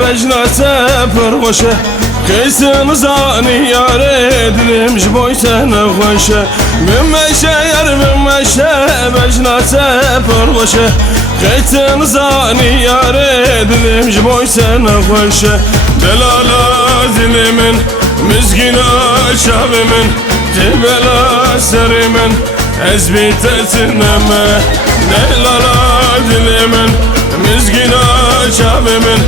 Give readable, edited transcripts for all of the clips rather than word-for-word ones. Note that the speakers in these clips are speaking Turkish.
bejnate perhoşe Kıysın zani yar edilmiş boy sene hoşe Mümmeşe yar mümmeşe bejnate perhoşe Kıysın zani yar edilmiş boy sene hoşe Delala dilimin müzgina şabimin Tibela serimin ezbitetineme Delala dilimin müzgina şabimin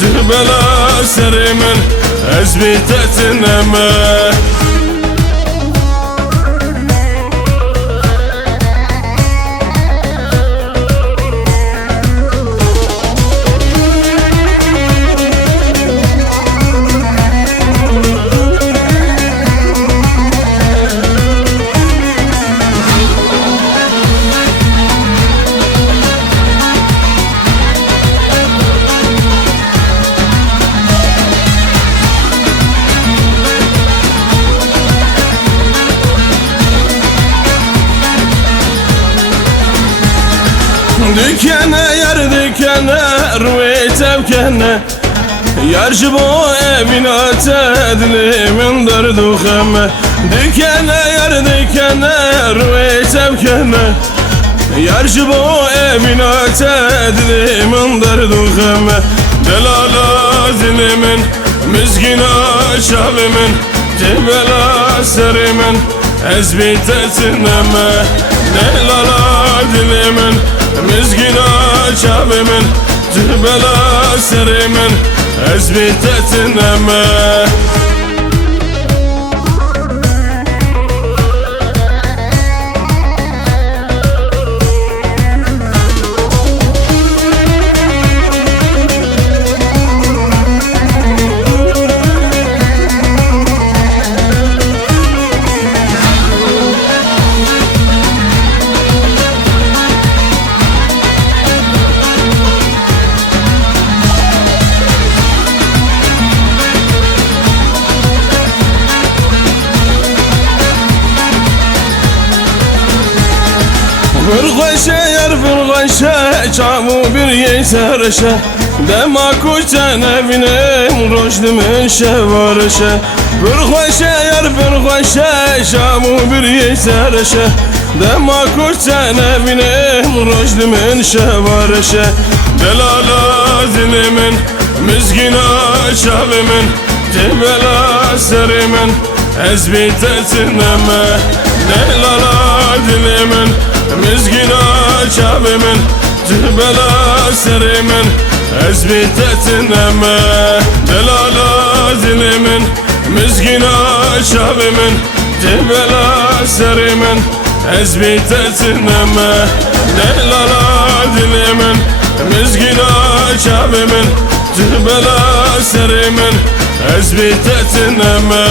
Tibela serimin ezbitetineme Dükene yar dükene rüve tevkene Yarşı bu evine tedlimin derdu kheme Dükene yar dükene rüve tevkene Yarşı bu evine tedlimin derdu kheme Delala dilimin müzgina şabimin Tibela serimin ezbitetineme Delala dilimin müzgina şabimin Tibela serimin ezbitetineme Fırgaşe yar fırgaşe çamu bir yeterşe Dema kuşen evinem roşdimin şevarşe Fırgaşe yar fırgaşe çamu bir yeterşe Dema kuşen evinem roşdimin şevarşe Delala dilimin müzgina şabimin Tibela serimin ezbitetineme Delala dilimin müzgina şabimin Tibela serimin ezbitetineme Delala dilimin müzgina şabimin Tibela serimin ezbitetineme Delala dilimin müzgina şabimin Tibela serimin ezbitetineme